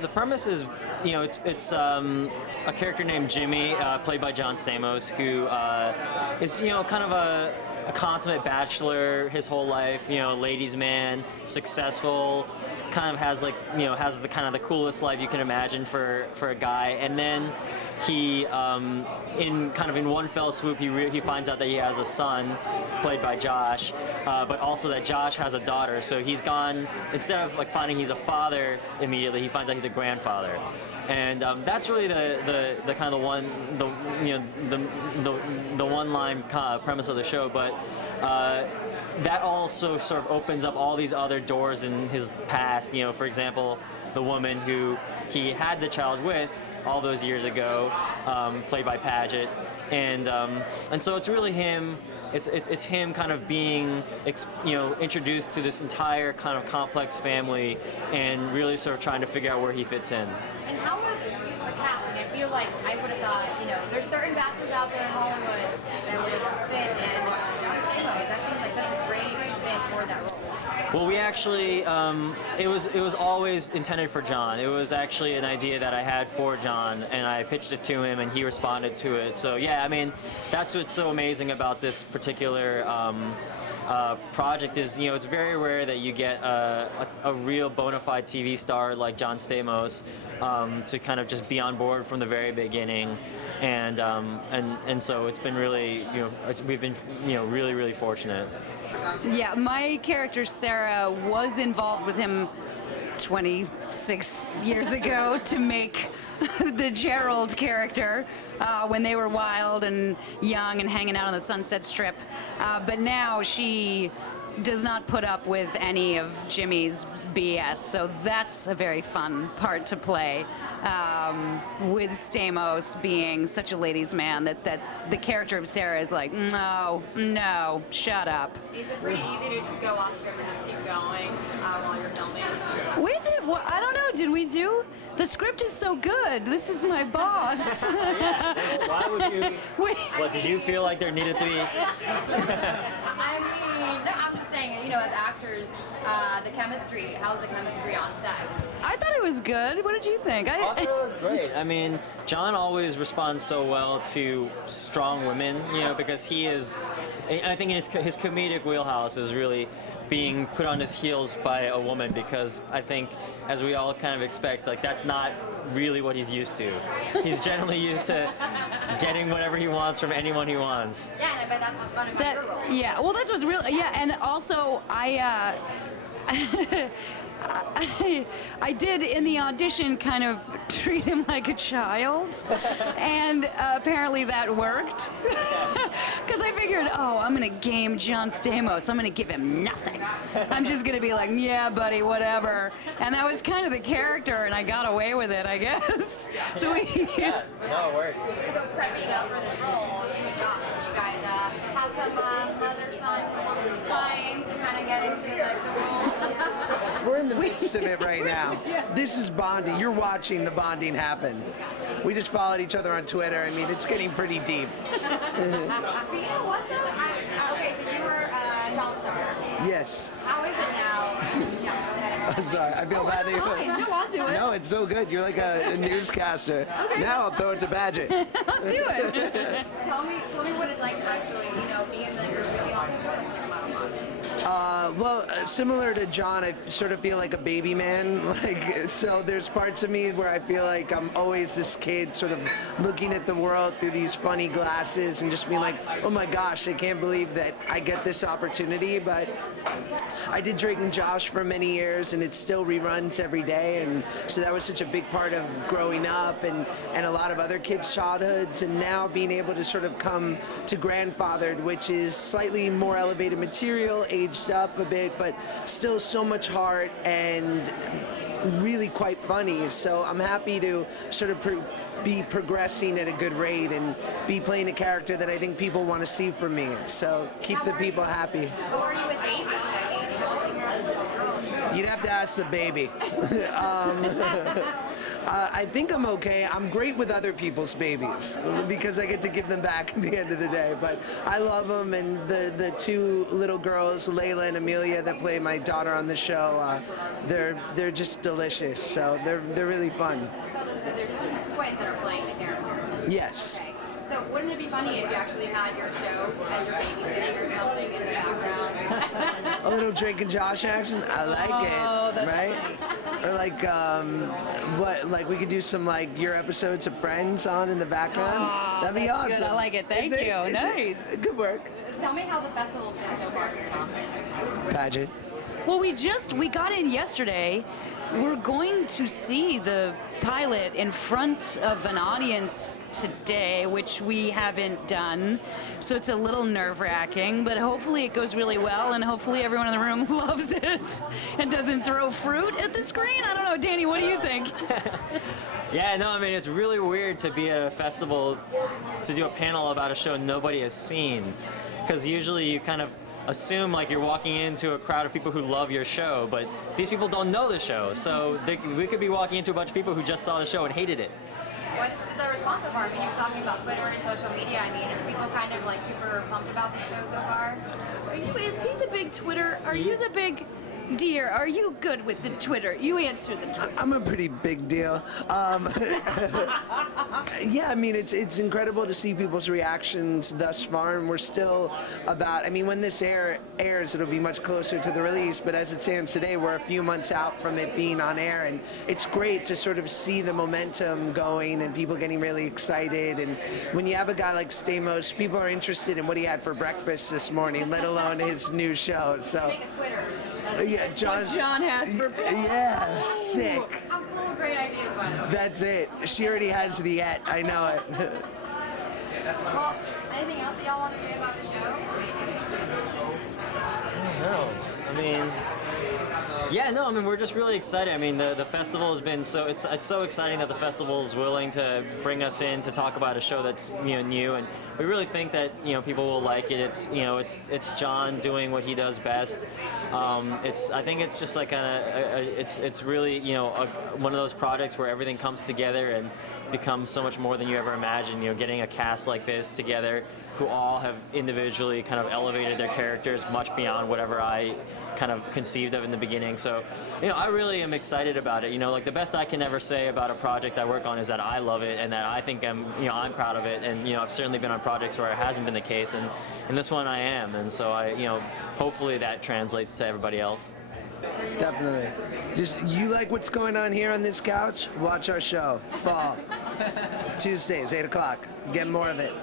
The premise is, it's a character named Jimmy, played by John Stamos, who is, kind of a consummate bachelor his whole life, ladies' man, successful, kind of has has the kind of the coolest life you can imagine for a guy, and then he, in one fell swoop, he finds out that he has a son, played by Josh, but also that Josh has a daughter. So he's gone, instead of finding he's a father immediately, he finds out he's a grandfather, and that's really the kind of the one-line premise of the show. But that also sort of opens up all these other doors in his past. For example, the woman who he had the child with all those years ago, played by Paget, and so it's really him. It's him kind of being introduced to this entire kind of complex family, and really sort of trying to figure out where he fits in. And how was the casting? I feel like I would have thought, there's certain bachelors out there in Hollywood that would have fit in John Stamos. That seems like such a great fit for that role. Well, we actually, it was always intended for John. It was actually an idea that I had for John, and I pitched it to him, and he responded to it. So yeah, I mean, that's what's so amazing about this particular project is, it's very rare that you get a real bona fide TV star like John Stamos to kind of just be on board from the very beginning, and so it's been really, we've been, really, really fortunate. Yeah, my character Sarah was involved with him 26 years ago to make the Gerald character when they were wild and young and hanging out on the Sunset Strip. But now she does not put up with any of Jimmy's BS, so that's a very fun part to play, with Stamos being such a ladies' man that the character of Sarah is like, no, shut up. Is it pretty easy to just go off script and just keep going while you're filming? We did, well, I don't know, did we do? The script is so good. This is my boss. Yeah. Why would you? What, did you feel like there needed to be? I mean, no, I'm just saying, as actors, the chemistry, how's the chemistry on set? I thought it was good. What did you think? I thought it was great. I mean, John always responds so well to strong women, because he is, I think his comedic wheelhouse is really being put on his heels by a woman, because I think, as we all kind of expect, that's not really what he's used to. He's generally used to getting whatever he wants from anyone he wants. Yeah, and I bet that's what's fun about your role. Yeah, well, that's what's real. Yeah, and also I did in the audition kind of treat him like a child, and apparently that worked. Because I figured, I'm gonna game John Stamos. I'm gonna give him nothing. I'm just gonna be like, yeah, buddy, whatever. And that was kind of the character, and I got away with it, I guess. So no, it worked. So prepping up for this role, you guys have some mother-son time to kind of get into the role. We're in the midst of it right now. This is bonding. You're watching the bonding happen. We just followed each other on Twitter. I mean, it's getting pretty deep. But you know what, though? Okay, so you were a child star. Yes. How is it now? Yeah, go ahead. I'm sorry. I feel bad that you. No, I'll do it. No, it's so good. You're like a newscaster. Okay. Now I'll throw it to Paget. I'll do it. Tell me what it's like to actually, be in the really awesome show that's been about a month. Well, similar to John, I sort of feel like a baby man. So there's parts of me where I feel like I'm always this kid sort of looking at the world through these funny glasses and just being like, oh my gosh, I can't believe that I get this opportunity. But I did Drake and Josh for many years, and it still reruns every day, and so that was such a big part of growing up and a lot of other kids' childhoods, and now being able to sort of come to Grandfathered, which is slightly more elevated material, aged up a bit, but still so much heart and really quite funny. So I'm happy to sort of be progressing at a good rate and be playing a character that I think people want to see from me. So keep the people happy. How are you with baby? I mean, looking at this little girl. You'd have to ask the baby. I think I'm okay. I'm great with other people's babies because I get to give them back at the end of the day. But I love them, and the two little girls, Layla and Amelia, that play my daughter on the show, they're just delicious. So they're really fun. So there's two twins that are playing the character. Yes. Okay. So wouldn't it be funny if you actually had your show as your babysitting or something in the background? A little Drake and Josh action. I like it. Right? Or like like we could do some like your episodes of Friends on in the background. That'd be awesome. Good. I like it. Thank you. Nice. Good work. Tell me how the festival's been so far here in Austin. Paget. Well, we got in yesterday. We're going to see the pilot in front of an audience today, which we haven't done. So it's a little nerve-wracking, but hopefully it goes really well, and hopefully everyone in the room loves it and doesn't throw fruit at the screen. I don't know, Danny, what do you think? Yeah, no, I mean, it's really weird to be at a festival to do a panel about a show nobody has seen, because usually you kind of assume like you're walking into a crowd of people who love your show, but these people don't know the show, so we could be walking into a bunch of people who just saw the show and hated it. What's the response so far? I mean, you're talking about Twitter and social media. I mean, are people kind of like super pumped about the show so far? Is he the big Twitter? Are you the big dear? Are you good with the Twitter? You answer the Twitter. I'm a pretty big deal. Yeah, I mean, it's incredible to see people's reactions thus far, and we're still about, I mean, when this airs, it'll be much closer to the release, but as it stands today, we're a few months out from it being on air, and it's great to sort of see the momentum going and people getting really excited, and when you have a guy like Stamos, people are interested in what he had for breakfast this morning, let alone his new show, so. Make a Twitter. Yeah, John has for Yeah, sick. I'm full of great ideas, by the way. That's it. She already has the et. I know it. Well, anything else that y'all want to say about the show? No, I mean, yeah, no, I mean, we're just really excited. I mean, the festival has been it's so exciting that the festival is willing to bring us in to talk about a show that's new, and we really think that people will like it. It's John doing what he does best. I think it's just like it's really one of those projects where everything comes together and becomes so much more than you ever imagined. Getting a cast like this together, who all have individually kind of elevated their characters much beyond whatever I kind of conceived of in the beginning. So, I really am excited about it. Like the best I can ever say about a project I work on is that I love it and that I think I'm proud of it. And I've certainly been on projects where it hasn't been the case, and in this one I am. And so hopefully that translates to everybody else. Definitely. Just you like what's going on here on this couch? Watch our show. Fall. Tuesdays, 8 o'clock. Get more of it.